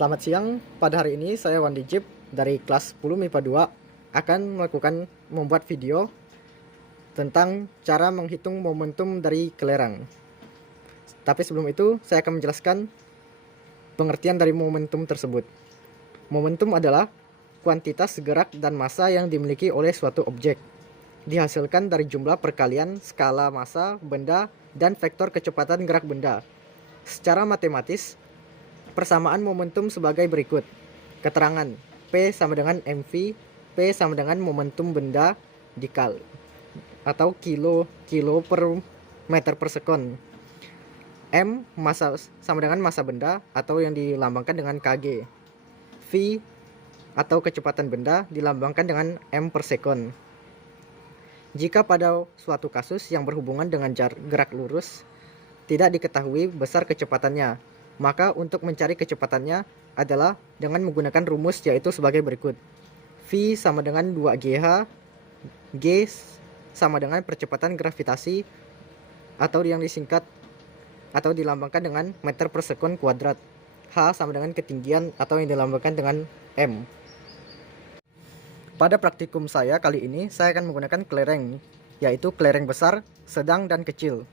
Selamat siang, pada hari ini saya Wandi Jip dari kelas 10 MIPA 2 akan membuat video tentang cara menghitung momentum dari kelereng. Tapi sebelum itu saya akan menjelaskan pengertian dari momentum tersebut. Momentum adalah kuantitas gerak dan massa yang dimiliki oleh suatu objek, dihasilkan dari jumlah perkalian skala massa benda dan vektor kecepatan gerak benda. Secara matematis, persamaan momentum sebagai berikut. Keterangan P sama dengan mv, P sama dengan momentum benda dikali atau kilo per meter per sekon. M massa sama dengan massa benda atau yang dilambangkan dengan kg. V atau kecepatan benda dilambangkan dengan m per sekon. Jika pada suatu kasus yang berhubungan dengan gerak lurus tidak diketahui besar kecepatannya, maka untuk mencari kecepatannya adalah dengan menggunakan rumus yaitu sebagai berikut. V sama dengan 2GH, G sama dengan percepatan gravitasi atau yang disingkat atau dilambangkan dengan meter per sekon kuadrat. H sama dengan ketinggian atau yang dilambangkan dengan M. Pada praktikum saya kali ini saya akan menggunakan kelereng, yaitu kelereng besar, sedang, dan kecil.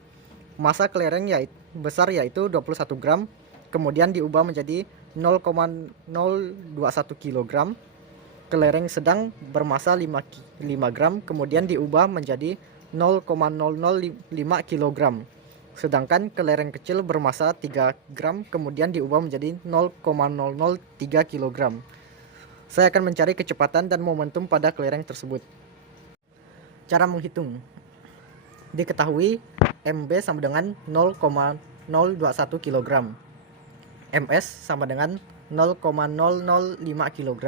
Massa kelereng besar yaitu 21 gram, kemudian diubah menjadi 0,021 kg. Kelereng sedang bermassa 5 gram, kemudian diubah menjadi 0,005 kg. Sedangkan kelereng kecil bermassa 3 gram, kemudian diubah menjadi 0,003 kg. Saya akan mencari kecepatan dan momentum pada kelereng tersebut. Cara menghitung. Diketahui MB sama dengan 0,021 kg. MS sama dengan 0,005 kg.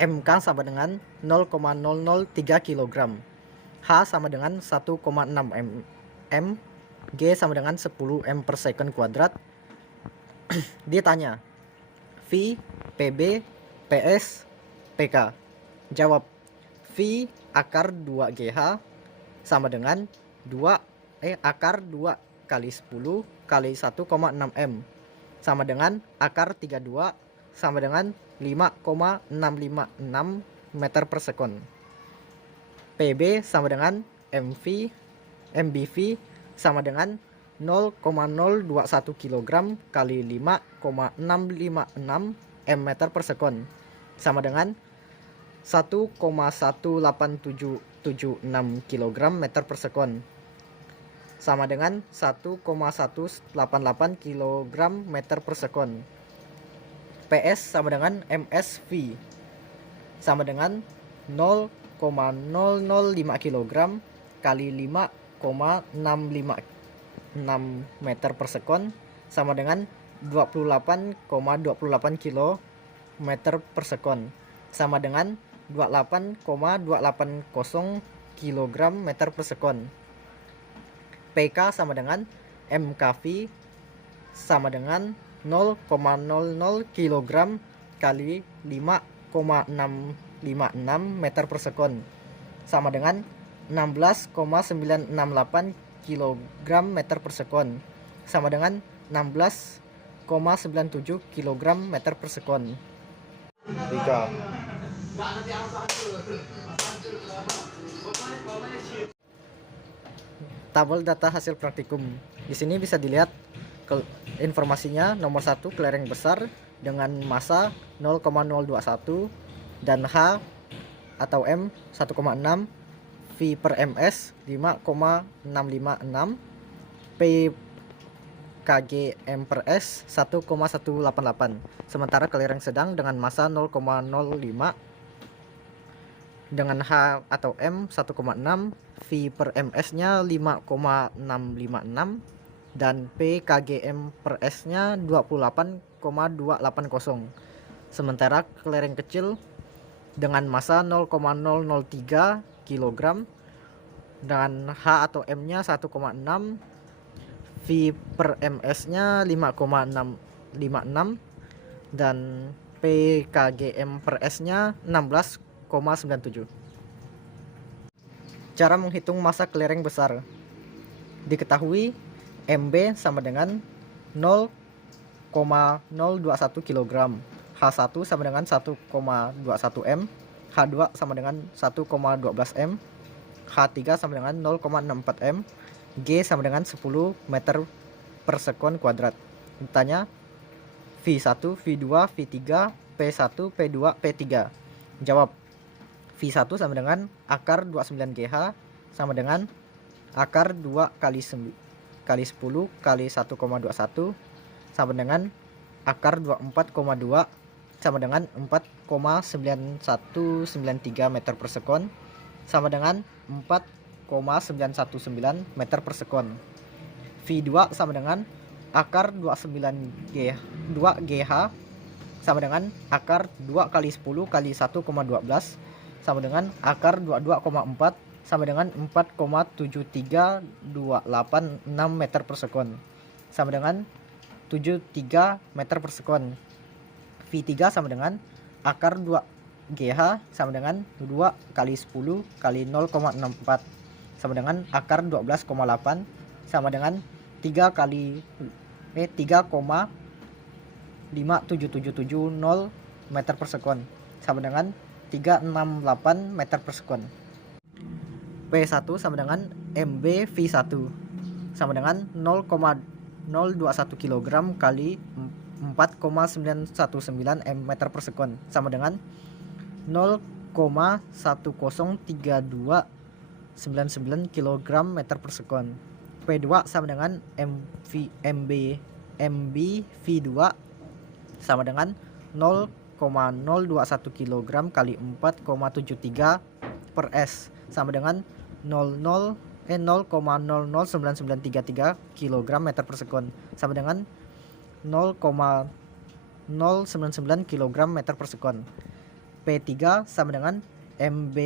MK sama dengan 0,003 kg. H sama dengan 1,6 m. G sama dengan 10 m per second kuadrat. Ditanya V, PB, PS, PK. Jawab V akar 2GH sama dengan akar 2 kali 10 kali 1,6 m sama dengan akar 32 sama dengan 5,656 meter per sekon. PB sama dengan MBV sama dengan 0,021 kg kali 5,656 m meter per sekon sama dengan 1,18776 kg meter per sekon sama dengan 1,188 kg meter per sekon. PS sama dengan MSV sama dengan 0,005 kg kali 5,656 meter per sekon sama dengan 28,28 km per sekon sama dengan 28,280 kg meter per sekon. PK sama dengan MKV sama dengan 0,00 kg kali 5,656 meter per sekon sama dengan 16,968 kg meter per sekon sama dengan 16,97 kg meter per sekon. 3. Tabel data hasil praktikum. Di sini bisa dilihat informasinya. Nomor 1 kelereng besar dengan massa 0,021 dan H atau M 1,6, V per MS 5,656, P kg M per S 1,188. Sementara kelereng sedang dengan massa 0,05 dengan H atau M 1,6, V per MS nya 5,656 dan P kgm per S nya 28,280. Sementara kelereng kecil dengan massa 0,003 kg dengan H atau M nya 1,6, V per MS nya 5,656 dan P kgm per S nya 16,97. Cara menghitung massa kelereng besar. Diketahui MB sama dengan 0 0,021 kg, H1 sama dengan 1,21 M, H2 sama dengan 1,12 M, H3 sama dengan 0,64 M, G sama dengan 10 meter per sekon kuadrat. Ditanya V1, V2, V3, P1, P2, P3. Jawab. V1 sama dengan akar 29GH sama dengan akar 2 kali 10 kali 1,21 sama dengan akar 24,2 sama dengan 4,9193 meter per sekon sama dengan 4,919 meter per sekon. V2 sama dengan akar 2GH sama dengan akar 2 kali 10 kali 1,12 sama dengan akar 22,4 sama dengan 4,73286 meter per sekon sama dengan 73 meter per sekon. V3 sama dengan akar 2GH sama dengan 2 kali 10 kali 0,64 sama dengan akar 12,8 sama dengan 3,57770 meter per sekon sama dengan 368 meter per sekon. P1 sama dengan MB V1 sama dengan 0,021 kg kali 4,919 meter per sekon sama dengan 0,103299 kg meter per sekon. P2 sama dengan MB V2 sama dengan 0,021 kg kali 4,73 per S sama dengan 0,009933 kg meter per sekon sama dengan 0,099 kg meter per sekon. P3 sama dengan MB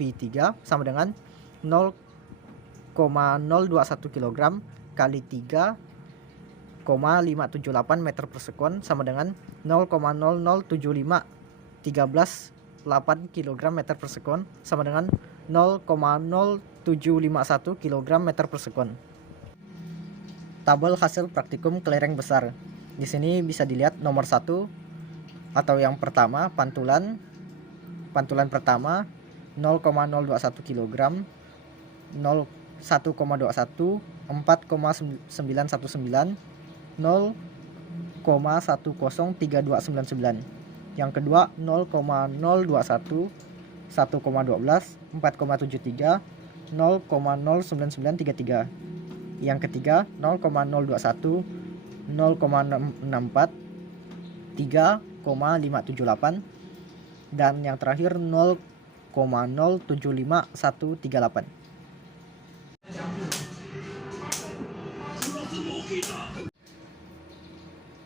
V3 sama dengan 0,021 kg kali 3,578 meter per sekon sama dengan 0,0075318 kg meter per sekon sama dengan 0,0751 kg meter per sekon. Tabel hasil praktikum kelereng besar. Di sini bisa dilihat nomor 1 atau yang pertama pantulan pertama 0,021 kg, 1,21, 4,919, 0,103299. Yang kedua 0,021, 1,12, 4,73, 0,09933. Yang ketiga 0,021, 0,64, 3,578, dan yang terakhir 0,075138.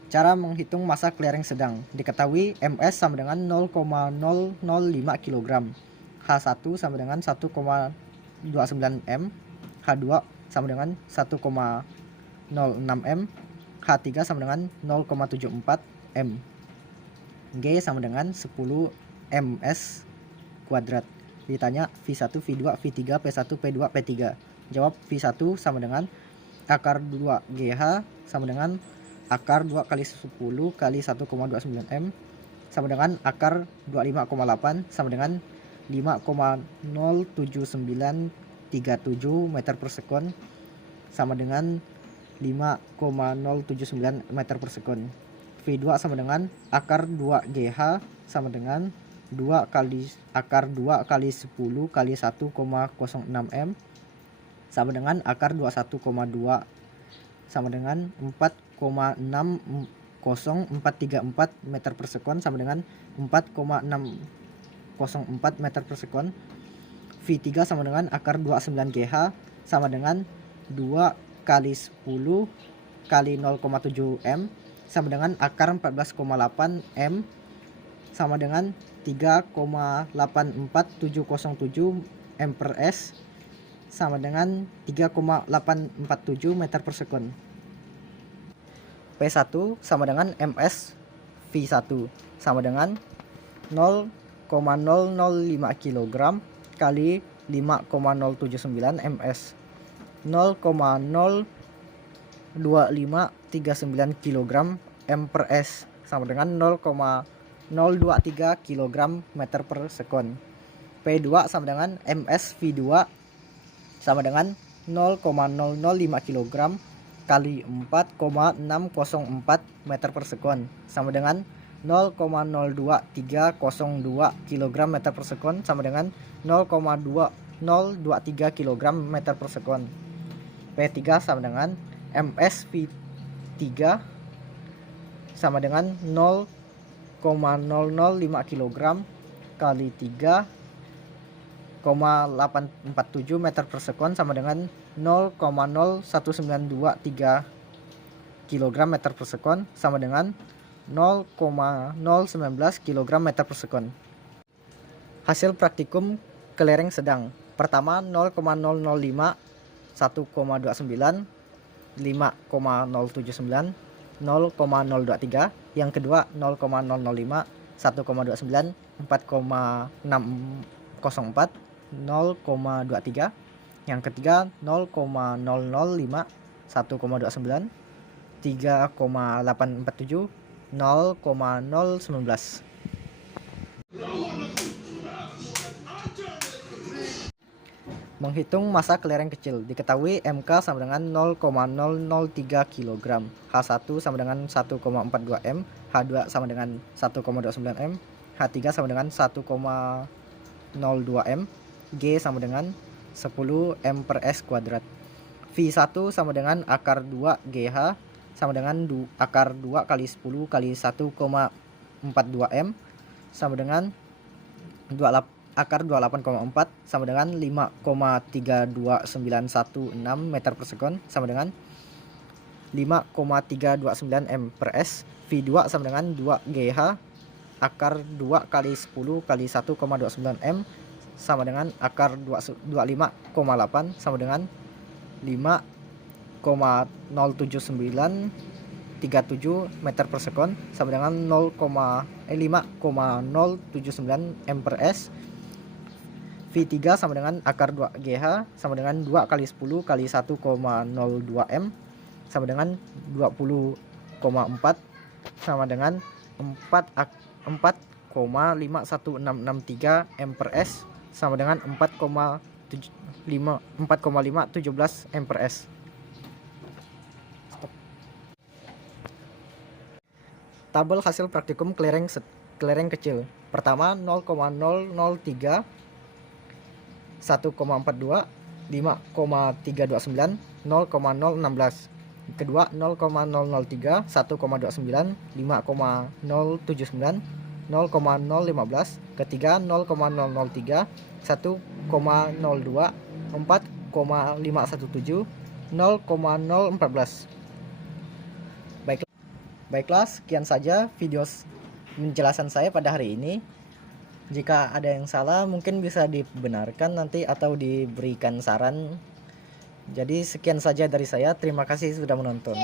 Cara menghitung massa kelereng sedang. Diketahui MS sama dengan 0,005 kg, H1 sama dengan 1,29 M, H2 sama dengan 1,06 M, H3 sama dengan 0,74 M, G sama dengan 10 ms kuadrat. Ditanya V1, V2, V3, P1, P2, P3. Jawab V1 sama dengan akar 2GH sama dengan akar 2 kali 10 kali 1,29 M sama dengan akar 25,8 sama dengan 5,07937 meter per sekon sama dengan 5,079 meter per sekon. V2 sama dengan akar 2GH sama dengan 2 kali akar 2 kali 10 kali 1,06 M sama dengan akar 21,2 sama dengan 4,60434 meter per sekon sama dengan 4,604 meter per sekon. V3 sama dengan akar 29GH sama dengan 2 kali 10 kali 0,7 M sama dengan akar 14,8 M sama dengan 3,84707 M per S sama dengan 3,847 meter per sekon. P1 sama dengan MS V1 sama dengan 0,005 kg kali 5,079 ms, 0,02539 kg m per s sama dengan 0,023 kg meter per sekon. P2 sama dengan ms V2 sama dengan 0,005 kg kali 4,604 meter per sekon sama dengan 0,02302 kg meter per sekon sama dengan 0,2023 kg meter per sekon. P3 sama dengan ms V3 sama dengan 0,005 kg kali 3,847 meter per sekon sama dengan 0,01923 kg meter per sekon sama dengan 0,019 kg meter per sekon. Hasil praktikum kelereng sedang. Pertama 0,005 1,29 5,079 0,023, yang kedua 0,005 1,29 4,604 0,23, yang ketiga 0,005 1,29 3,847 0,019. Menghitung massa kelereng kecil. Diketahui MK sama dengan 0,003 kg, H1 sama dengan 1,42 M, H2 sama dengan 1,29 M, H3 sama dengan 1,02 M, G sama dengan 10 M per S kuadrat. V1 sama dengan akar 2 GH sama dengan akar 2 kali 10 kali 1,42 M sama dengan akar 28,4 sama dengan 5,32916 meter per sekon sama dengan 5,329 M per S. V2 sama dengan 2 GH akar 2 kali 10 kali 1,29 M sama dengan akar 25,8 sama dengan 5,07937 meter per sekon sama dengan 5,079 M per S. V3 sama dengan akar 2 GH sama dengan 2 kali 10 kali 1,02 M sama dengan 20,4 sama dengan 4,51663 M per S sama dengan 4,517 M per S. Tabel hasil praktikum kelereng kecil. Pertama 0,003 1,42 5,329 0,016. Kedua 0,003 1,29 5,079 0,015. Ketiga 0,003 1,02 4,517 0,014. Baiklah, sekian saja video penjelasan saya pada hari ini. Jika ada yang salah mungkin bisa dibenarkan nanti atau diberikan saran. Jadi sekian saja dari saya. Terima kasih sudah menonton.